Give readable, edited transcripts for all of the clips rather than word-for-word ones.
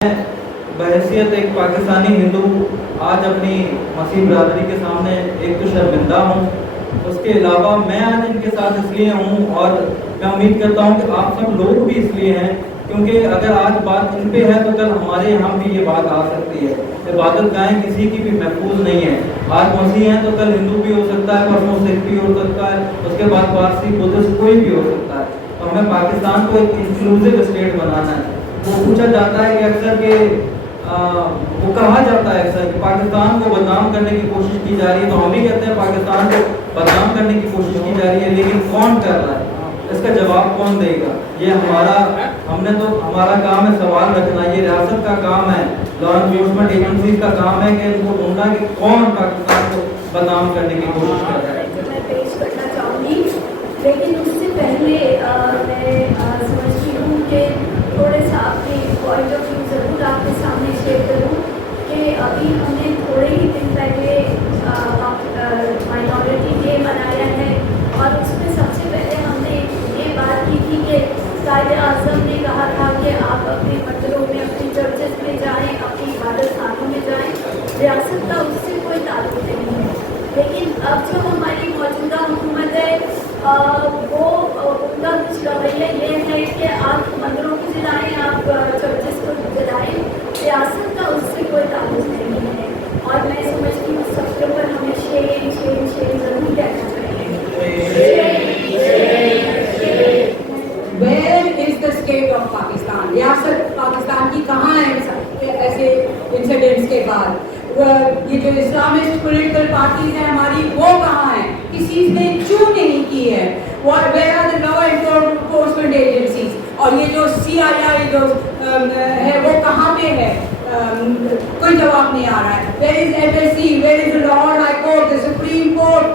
बहैसियत एक पाकिस्तानी हिंदू आज अपनी मसीह बरादरी के सामने एक तो शर्मिंदा हूँ, उसके अलावा मैं आज इनके साथ इसलिए हूँ और मैं उम्मीद करता हूँ कि आप सब लोग भी इसलिए हैं क्योंकि अगर आज बात इन पे है तो कल हमारे यहाँ भी ये बात आ सकती है। इबादत गाहें किसी की भी महफूज नहीं है। आज मसीह हैं तो कल हिंदू भी हो सकता है, परसों सिख भी हो सकता है, उसके बाद पारसी बुद्धिस्ट कोई भी हो सकता है। तो हमें पाकिस्तान को एक इंक्लूसिव स्टेट बनाना है। वो पूछा जाता है कि अक्सर के वो कहा जाता है अक्सर कि पाकिस्तान को बदनाम करने की कोशिश की जा रही है, तो हम भी कहते हैं पाकिस्तान को बदनाम करने की कोशिश की जा रही है, लेकिन कौन कर रहा है, इसका जवाब कौन देगा? ये हमने तो हमारा काम है सवाल रखना, ये रियासत का काम है, लॉ एनफोर्समेंट एजेंसीज का काम है कि इनको ढूंढना कि कौन पाकिस्तान को बदनाम करने की कोशिश कर रहा है। मैं पेश करना चाहूँगी, लेकिन उससे पहले मैं समझती हूँ कि थोड़े सा अपने पॉइंट ऑफ व्यू ज़रूर आपके सामने शेयर करूँ कि अभी हमने थोड़े ही दिन पहले माइनॉरिटी डे मनाया है और उसमें सबसे पहले हमने ये बात की थी कि कायदे आज़म ने कहा था कि आप अपने मंदिरों में, अपनी चर्चेस में जाएं, अपनी इबादत खानों में जाएं, रियासत का उससे कोई ताल्लुक नहीं है। लेकिन अब जो हमारी मौजूदा हुकूमत है वो उनका कुछ रवैया ये है कि आप मंदिरों को जलाएं, आप चर्चेस को जलाएं, रियासत का उससे कोई ताल्लुक नहीं है। और मैं समझती हूँ सबके ऊपर हमें शेर शेर शेर ज़रूर कहना चाहिए। Where is the state of Pakistan? रियासत पाकिस्तान की कहाँ है ऐसे इंसिडेंट्स के बाद? ये जो इस्लामिस्ट पॉलिटिकल पार्टीज हैं हमारी, वो कहाँ हैं? किसी ने क्यों नहीं की है? Where are the law enforcement agencies? और ये जो CII जो है वो कहाँ पे है? कोई जवाब नहीं आ रहा है। Where is FSC? Where is the Lahore High Court, the Supreme Court?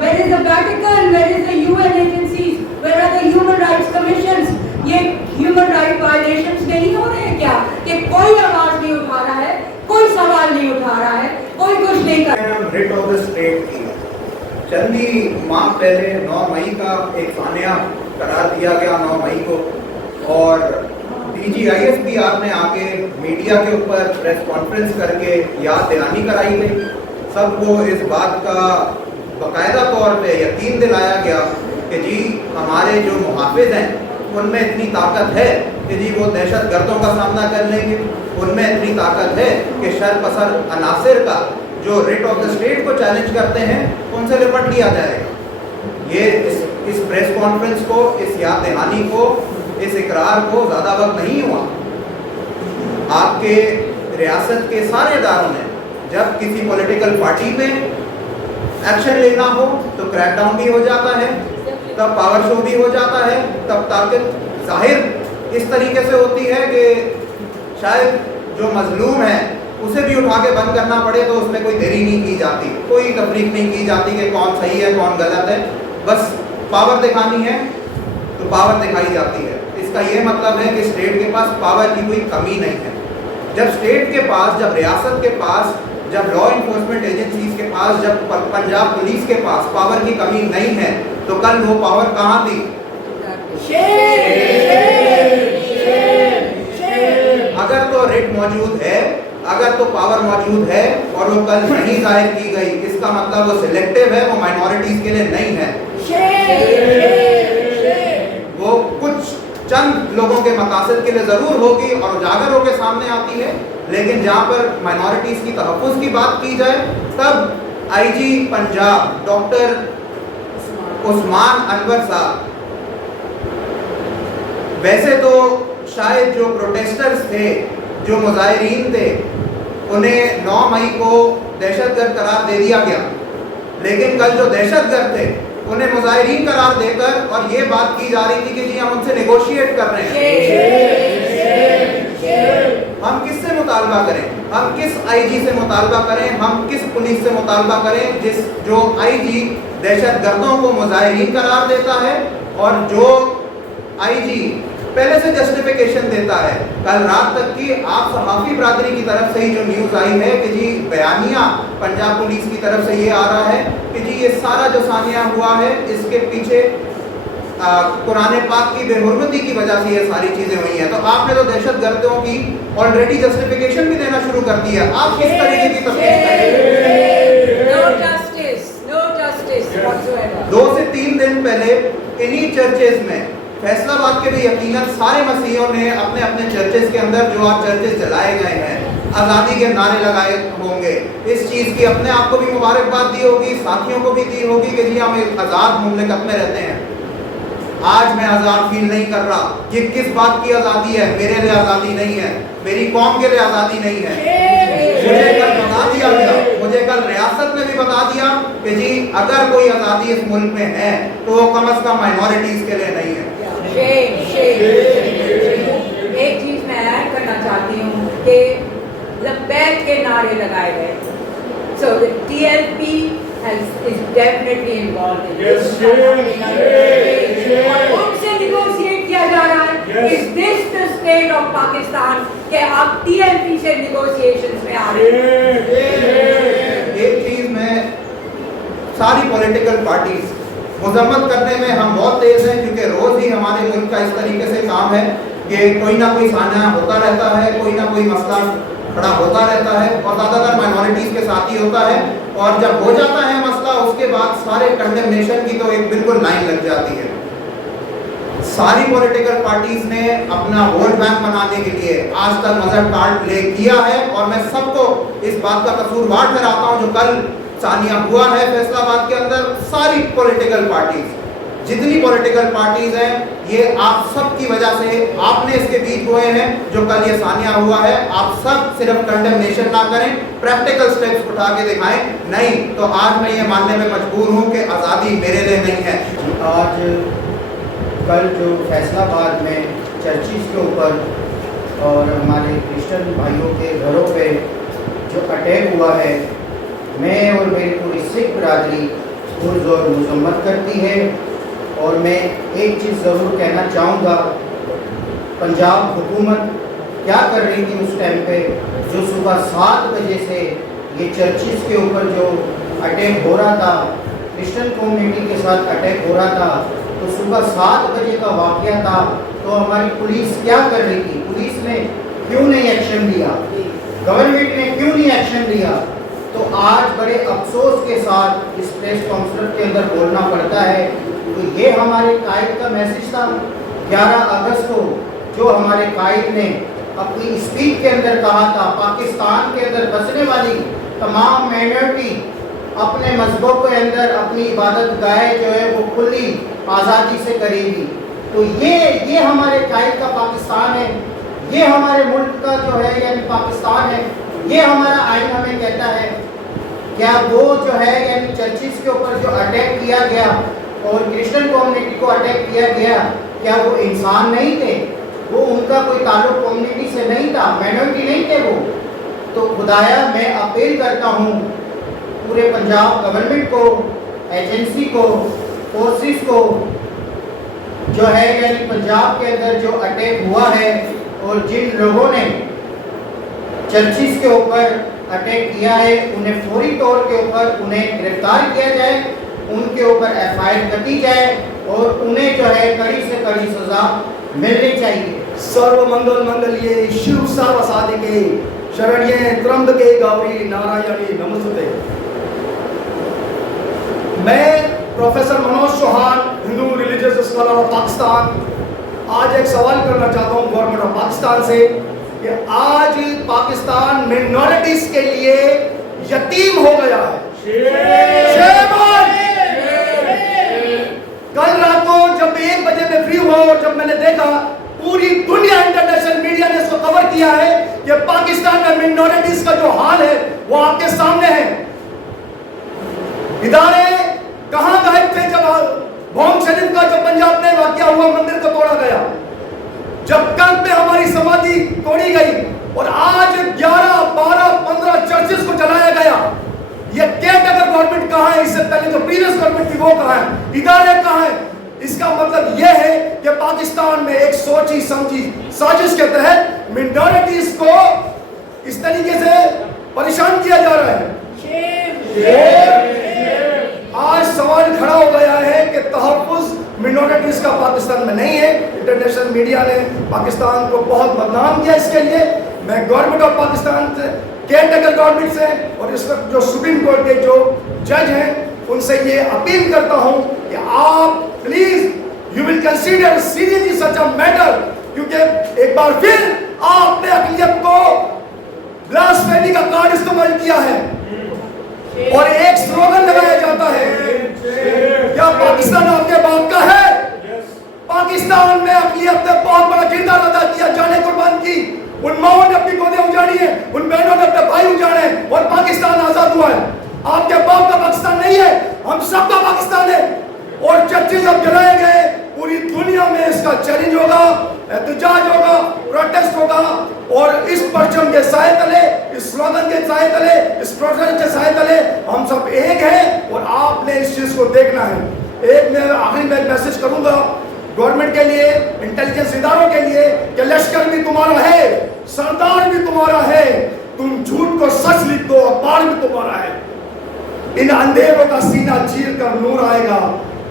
Where is the Vatican? Where is the UN agencies? Where are the human rights commissions? ये human rights violations नहीं हो रहे हैं क्या? कि कोई आवाज नहीं उठा रहा है, कोई सवाल नहीं उठा रहा है, कोई कुछ नहीं कर रहा है। रिट ऑफ द स्टेट की चंद ही माह पहले 9 मई का एक सानिया करार दिया गया 9 मई को, और DGISPR ने आके मीडिया के ऊपर प्रेस कॉन्फ्रेंस करके याद दहानी कराई गई। सबको इस बात का बाकायदा तौर पे यकीन दिलाया गया कि जी हमारे जो मुहाफिज हैं उनमें इतनी ताकत है कि जी वो दहशत गर्दों का सामना कर लेंगे, उनमें इतनी ताकत है कि शर पसर अनासिर का जो रिट ऑफ द स्टेट को चैलेंज करते हैं उनसे निपट लिया जाएगा। ये इस प्रेस कॉन्फ्रेंस को, इस याद दहानी को, इस इकरार को ज़्यादा वक्त नहीं हुआ। आपके रियासत के सारे इदारों ने जब किसी पॉलिटिकल पार्टी में एक्शन लेना हो तो क्रैकडाउन भी हो जाता है, तब पावर शो भी हो जाता है, तब ताकत जाहिर इस तरीके से होती है कि शायद जो मजलूम है उसे भी उठा के बंद करना पड़े तो उसमें कोई देरी नहीं की जाती, कोई तफरीक नहीं की जाती कि कौन सही है कौन गलत है, बस पावर दिखानी है तो पावर दिखाई जाती है। इसका ये मतलब है कि स्टेट के पास पावर की कोई कमी नहीं है। जब स्टेट के पास, जब रियासत के पास, जब लॉ इन्फोर्समेंट एजेंसीज के पास, जब पंजाब पुलिस के पास पावर की कमी नहीं है तो कल वो पावर कहाँ थी? अगर तो रिट मौजूद है, अगर तो पावर मौजूद है और वो कल नहीं जाहिर की गई, इसका मतलब वो सिलेक्टिव है, वो माइनॉरिटीज के लिए नहीं है। वो कुछ चंद लोगों के मकासद के लिए ज़रूर होगी और उजागर होकर सामने आती है, लेकिन जहाँ पर माइनॉरिटीज़ की तहफ़्फ़ुज़ की बात की जाए तब IG पंजाब डॉक्टर उस्मान अनवर साहब, वैसे तो शायद जो प्रोटेस्टर्स थे, जो मुजाहिरीन थे, उन्हें 9 मई को दहशतगर्द करार दे दिया गया, लेकिन कल जो दहशतगर्द थे उन्हें मुजाहिरीन करार देकर और ये बात की जा रही थी कि जी हम उनसे नेगोशिएट कर रहे हैं। हम किससे मुतालबा करें? हम किस IG से मुतालबा करें? हम किस पुलिस से मुतालबा करें जो IG दहशतगर्दों को मुजाहिरीन करार देता है और जो IG पहले से जस्टिफिकेशन देता है। कल रात तक की आप सहाफ़ी बरादरी की तरफ से ही जो न्यूज़ आई है कि जी बयानिया पंजाब पुलिस की तरफ से ये आ रहा है कि जी ये सारा जो सानिया हुआ है इसके पीछे कुरान पाक की बेहुरमती की वजह से ये सारी चीजें हुई हैं। तो आपने तो दहशत गर्दों की ऑलरेडी जस्टिफिकेशन भी देना शुरू कर दी है। आप किस तरीके की तफसील करेंगे? No justice whatsoever. 2 से 3 दिन पहले इन्हीं चर्चेज में, फैसलाबाद के भी यकीनन सारे मसीहियों ने अपने अपने चर्चेज के अंदर जो आज चर्चेज जलाए गए हैं, आज़ादी के नारे लगाए होंगे। इस चीज़ की अपने आप को भी मुबारकबाद दी होगी, साथियों को भी दी होगी कि जी हम एक आज़ाद मुमलिकत में रहते हैं। आज मैं आज़ाद फील नहीं कर रहा। ये किस बात की आज़ादी है? मेरे लिए आज़ादी नहीं है, मेरी कौम के लिए आज़ादी नहीं है। मुझे कल बता दिया गया, मुझे कल रियासत ने भी बता दिया कि जी अगर कोई आज़ादी इस मुल्क में है तो वो कम से कम माइनॉरिटीज़ के लिए नहीं है। एक चीज मैं ऐड करना चाहती हूँ कि लब्बैक के नारे लगाए गए। So the TLP is definitely involved in this. और उनसे negotiate किया जा रहा है। Is this the state of Pakistan कि आप TLP से negotiations में आ रहे हैं? एक चीज में सारी पॉलिटिकल पार्टीज मजम्मत करने में हम बहुत तेज हैं, क्योंकि रोज ही हमारे मुल्क का इस तरीके से काम है कि कोई ना कोई सान्या होता रहता है, कोई ना कोई मसला खड़ा होता रहता है, और ज़्यादातर माइनॉरिटीज़ के साथ ही होता है। और जब हो जाता है मसला, उसके बाद सारे कंडेमनेशन की तो एक बिल्कुल लाइन लग जाती है। सारी पॉलिटिकल पार्टीज ने अपना वोट बैंक बनाने के लिए आज तक मजहब कार्ड प्ले किया है, और मैं सबको इस बात का कसूरवार ठहराता हूँ जो कल सानिया हुआ है फैसलाबाद के अंदर। सारी पॉलिटिकल पार्टीज, जितनी पॉलिटिकल पार्टीज हैं, ये आप सब की वजह से आपने इसके बीच हुए हैं जो कल ये सानिया हुआ है। आप सब सिर्फ कंडेमनेशन ना करें, प्रैक्टिकल स्टेप्स उठा के दिखाएं। नहीं तो आज मैं ये मानने में मजबूर हूँ कि आज़ादी मेरे लिए नहीं है। आज कल जो फैसलाबाद में चर्चिस के ऊपर और हमारे क्रिश्चियन भाइयों के घरों पे जो अटैक हुआ है, मैं और मेरी पूरी सिख बरादरी पुरज़ोर मजम्मत करती है। और मैं एक चीज़ ज़रूर कहना चाहूँगा, पंजाब हुकूमत क्या कर रही थी उस टाइम पे, जो सुबह 7 बजे से ये चर्चिस के ऊपर जो अटैक हो रहा था, क्रिश्चियन कम्युनिटी के साथ अटैक हो रहा था, तो सुबह 7 बजे का वाक़या था। तो हमारी पुलिस क्या कर रही थी? पुलिस ने क्यों नहीं एक्शन लिया? गवर्नमेंट ने क्यों नहीं एक्शन लिया? तो आज बड़े अफसोस के साथ इस प्रेस कॉन्फ्रेंस के अंदर बोलना पड़ता है। तो ये हमारे कायद का मैसेज था 11 अगस्त को, जो हमारे कायद ने अपनी स्पीच के अंदर कहा था, पाकिस्तान के अंदर बसने वाली तमाम माइनॉरिटी अपने मजहबों के अंदर अपनी इबादत गाह जो है वो खुली आज़ादी से करेगी। तो ये हमारे कायद का पाकिस्तान है, ये हमारे मुल्क का जो है यानी पाकिस्तान है। ये हमारा आइन हमें कहता है। क्या वो जो है यानी चर्चिस के ऊपर जो अटैक किया गया और क्रिश्चियन कम्युनिटी को अटैक किया गया, क्या वो इंसान नहीं थे? वो उनका कोई ताल्लुक कम्युनिटी से नहीं था, माइनॉरिटी नहीं थे वो? तो खुदाया मैं अपील करता हूँ पूरे पंजाब गवर्नमेंट को, एजेंसी को, फोर्सेस को, जो है यानी पंजाब के अंदर जो अटैक हुआ है और जिन लोगों ने चर्चिस के ऊपर अटैक किया है, उन्हें फौरी तौर के ऊपर उन्हें गिरफ्तार किया जाए, उनके ऊपर FIR कटी जाए और उन्हें जो है कड़ी से कड़ी सजा मिलनी चाहिए। सर्व मंगल मंगल्ये शिव सर्व साधिके शरण्ये त्र्यंबके गौरी नारायणी नमस्ते। मैं professor Manoj Chauhan, Hindu religious scholar of Pakistan, आज एक सवाल करना चाहता हूँ गवर्नमेंट ऑफ पाकिस्तान से कि आज पाकिस्तान मिनॉरिटीज के लिए यतीम हो गया है। कल रात को जब 1 बजे में फ्री हुआ और जब मैंने देखा पूरी दुनिया इंटरनेशनल मीडिया ने इसको कवर किया है कि पाकिस्तान में मिनॉरिटीज का जो हाल है वो आपके सामने है। इदारे कहां गायब थे जब बॉम्ब शरीफ का जो पंजाब में वाकया हुआ, मंदिर को तोड़ा गया, जब कर्ब में हमारी समाधि तोड़ी गई और आज 11, 12, 15 चर्चेस को जलाया गया। ये केयरटेकर गवर्नमेंट कहाँ है? इससे पहले जो प्रीवियस गवर्नमेंट थी वो कहाँ है? इदारे कहाँ है? इसका मतलब यह है कि पाकिस्तान में एक सोची समझी साजिश के तहत मिनॉरिटीज को इस तरीके से परेशान किया जा रहा है। आज सवाल खड़ा हो गया है कि तहफ़्फ़ुज़ मिनोरिटीज़ का पाकिस्तान में नहीं है। इंटरनेशनल मीडिया ने पाकिस्तान को बहुत बदनाम किया इसके लिए। मैं गवर्नमेंट ऑफ पाकिस्तान से, केयर टेकर गवर्नमेंट से और इस वक्त जो सुप्रीम कोर्ट के जो जज हैं उनसे ये अपील करता हूँ कि आप please you will consider seriously such a matter, क्योंकि एक बार फिर आपने अक़लियत को ब्लास्फेमी का कार्ड इस्तेमाल किया है और एक स्लोगन लगाया जाता है, क्या पाकिस्तान आपके बाप का है? पाकिस्तान में अक़लियत ने बहुत बड़ा किरदार अदा किया, जाने कुर्बान की। उन माओं ने अपनी गोदें उजाड़ी है, उन बहनों ने अपने भाई उजाड़े और पाकिस्तान आजाद हुआ है। आपके बाप का पाकिस्तान नहीं है, हम सबका पाकिस्तान है। और चर्चेज अब जलाए गए, पूरी दुनिया में इसका चैलेंज होगा, एहतजाज होगा, प्रोटेस्ट होगा और इस परचम के साए तले, इस स्लोगन के साए तले, इस प्रोटेस्ट के साए तले हम सब एक हैं और आपने इस चीज को देखना है। एक मैं आखिरी में मैसेज करूंगा गवर्नमेंट के लिए, इंटेलिजेंस इदारों के लिए कि लश्कर भी तुम्हारा है, सरदार भी तुम्हारा है, तुम झूठ को सच लिख दो, अखबार भी तुम्हारा है। इन अंधेरों का सीना चीर कर नूर आएगा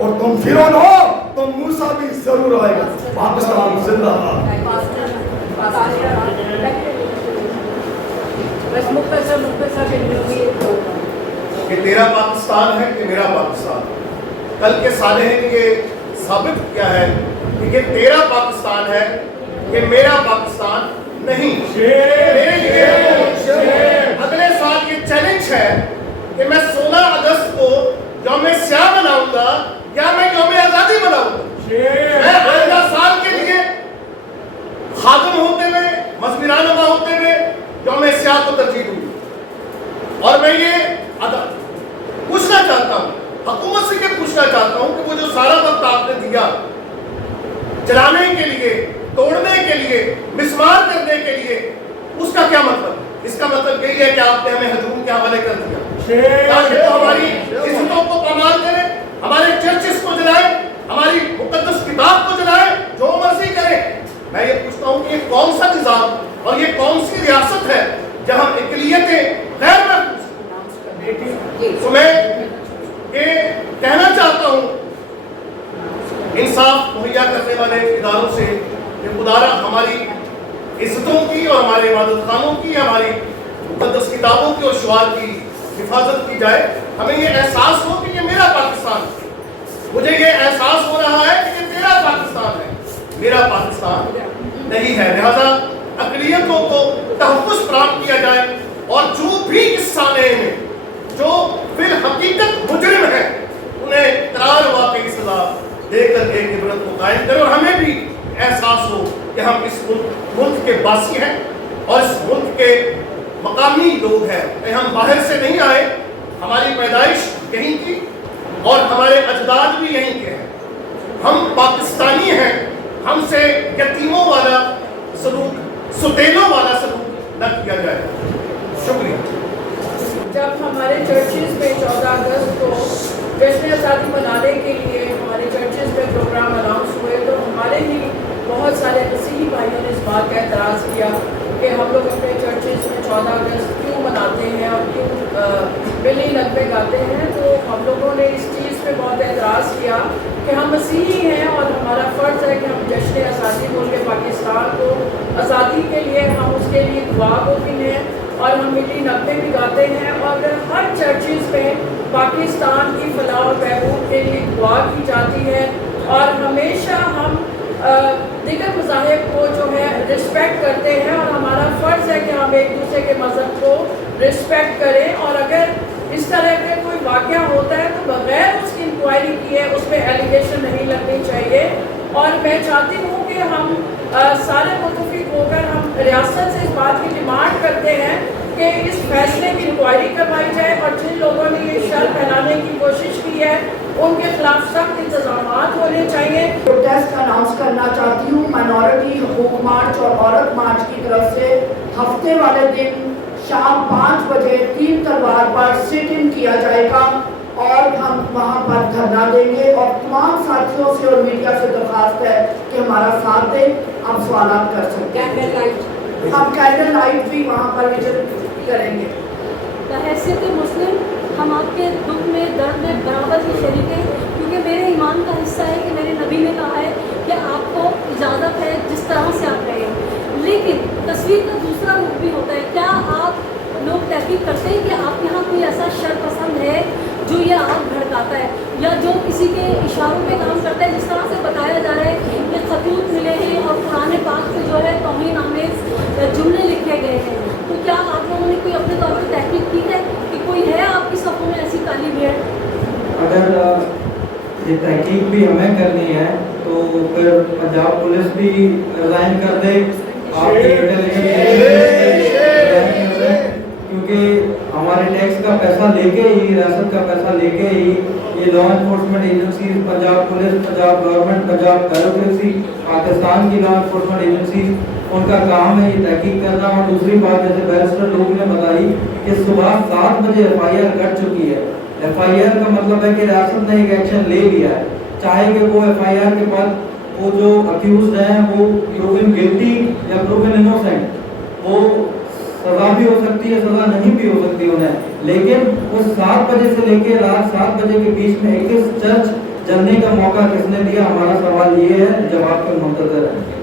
और तुम फिरौन हो तो मूसा भी जरूर आएगा। पाकिस्तान जिंदाबाद। कि तेरा पाकिस्तान है कि मेरा पाकिस्तान। कल के सालेह ने ये साबित किया है कि ये तेरा पाकिस्तान है, ये मेरा पाकिस्तान नहीं। मेरे लिए अगले साल ये चैलेंज है कि मैं 16 अगस्त को यौम स्याह मनाऊंगा या मैं यौम आजादी मनाऊंगा। मैं आइंदा साल के लिए खादिम होते हुए, मज़मीरानुमा होते हुए यौम स्याह को तरजीह दूंगा। और मैं ये पूछना चाहता हूँ, हुकूमत से ये पूछना चाहता हूँ कि वो जो सारा वक्त आपने दिया जलाने के लिए, तोड़ने के लिए, मिसमार करने के लिए, उसका क्या मतलब? इसका मतलब यही है कि आपने हमें हजूम के हवाले कर दिया ताकि तो हमारी इज्जतों को पामाल करें, हमारे चर्चेस को जलाए, हमारी मुकद्दस किताब को जलाए, जो मर्जी करें। मैं ये पूछता हूँ कि ये कौन सा निज़ाम और ये कौन सी रियासत है जहाँ अक़लियतें गैर महफूज। तो मैं ये कहना चाहता हूँ इंसाफ मुहैया करने वाले इदारों से कि खुदारा हमारी इज्जतों की और हमारे इबादत खानों की, हमारी मुक़द्दस किताबों की और शुआर की हिफाजत की जाए। हमें ये एहसास हो कि ये मेरा पाकिस्तान है, मुझे ये एहसास हो रहा है कि ये तेरा पाकिस्तान है, मेरा पाकिस्तान नहीं है। लिहाजा अक़लियतों को तहफ़्फ़ुज़ फराहम किया जाए और जो भी इस साले में जो फिल हकीकत मुजरिम है उन्हें करार वाक़ई सज़ा देकर एक इबरत को कायम करें और हमें भी एहसास हो कि हम इस मुल्क के बासी हैं और इस मुल्क के मकामी लोग हैं। हम बाहर से नहीं आए, हमारी पैदाइश यहीं की और हमारे अजदाद भी यहीं के हैं। हम पाकिस्तानी हैं, हमसे यतीमों वाला सलूक, सुतेलों वाला सलूक न किया जाए। शुक्रिया। जब हमारे चर्चेज में 14 अगस्त को जश्न आज़ादी मनाने के लिए हमारे चर्चेज में प्रोग्राम अनाउंस हुए तो हमारे ही बहुत सारे मसीही भाइयों ने इस बात का एतराज़ किया कि हम लोग अपने चर्चेज में 14 अगस्त क्यों मनाते हैं और क्यों मिली नगमे गाते हैं। तो हम लोगों ने इस चीज़ पे बहुत एतराज़ किया कि हम मसीही हैं और हमारा फ़र्ज़ है कि हम जश्न आज़ादी मुल्क पाकिस्तान को आज़ादी के लिए हम उसके लिए दुआ होती हैं और हम मिली नगमे भी गाते हैं और हर चर्चेज में पाकिस्तान की फलाह और बहबूद के लिए दुआ की जाती है और हमेशा हम दीगर मज़ाहिब को जो है रिस्पेक्ट करते हैं और हमारा फ़र्ज़ है कि हम एक दूसरे के मज़हब को रिस्पेक्ट करें। और अगर इस तरह का कोई वाक़या होता है तो बग़ैर उसकी इंक्वायरी किए उस पर एलिगेशन नहीं लगनी चाहिए। और मैं चाहती हूँ कि हम सारे मुतफ़िक होकर हम रियासत से इस बात की डिमांड करते हैं कि इस फैसले की इंक्वायरी करवाई जाए और जिन लोगों ने ये शर फैलाने की कोशिश की है उनके खिलाफ सख्त इंतजामात होने चाहिए। प्रोटेस्ट अनाउंस करना चाहती हूँ माइनॉरिटी हकूक मार्च और औरत मार्च की तरफ से हफ्ते वाले दिन शाम 5 बजे 3 तलवार पर सिट इन किया जाएगा और हम वहाँ पर धरना देंगे और तमाम साथियों से और मीडिया से दरख्वास्त है कि हमारा साथ दें। आप सवाल कर सकते हैं, हम कैंडल लाइट भी वहाँ पर विजिट करेंगे। बहैसियत मुस्लिम हम आपके दुख में दर्द में बराबर ही शरीक हैं, क्योंकि मेरे ईमान का हिस्सा है कि मेरे नबी ने कहा है कि आपको इजाज़त है जिस तरह से आप रहें। लेकिन तस्वीर का दूसरा रूप भी होता है। क्या आप लोग तहकीक करते हैं कि आप यहाँ कोई ऐसा शर पसंद है जो ये आग भड़काता है, या जो किसी के इशारों पे काम करता है? जिस तरह से बताया जा रहा है ये खतूत मिले हैं और कुरान पाक पे जो है तौहीन आमेज़ जुमले लिखे गए हैं, तो क्या आप लोगों ने कोई अपने तौर पर तहकीक की है कि कोई है आपकी सफ़ों में ऐसी काली भेड़? अगर ये तहकीक भी हमें करनी है तो फिर पंजाब पुलिस भी रिजाइन कर दे, क्योंकि हमारे टैक्स का पैसा लेके ही, रियासत का पैसा लेके ही ये law enforcement agency, Punjab police, Punjab government, Punjab bureaucracy, Pakistan की लॉ एनफोर्समेंट एजेंसी, उनका काम है ये तहकीक करना। और दूसरी बात, जैसे बैरिस्टर लोग ने बताई कि सुबह 7 बजे FIR कट चुकी है। FIR का मतलब है कि रियासत ने एक एक्शन ले लिया है, चाहे कि वो FIR के बाद वो जो अक्यूज हैं वो प्रूवन गिल्टी या प्रूवन इनोसेंट, वो सज़ा भी हो सकती है, सज़ा नहीं भी हो सकती उन्हें, लेकिन उस 7 बजे से लेके रात 7 बजे के बीच में 21 चर्च जलने का मौका किसने दिया? हमारा सवाल ये है, जवाब पर मुंतज़र है।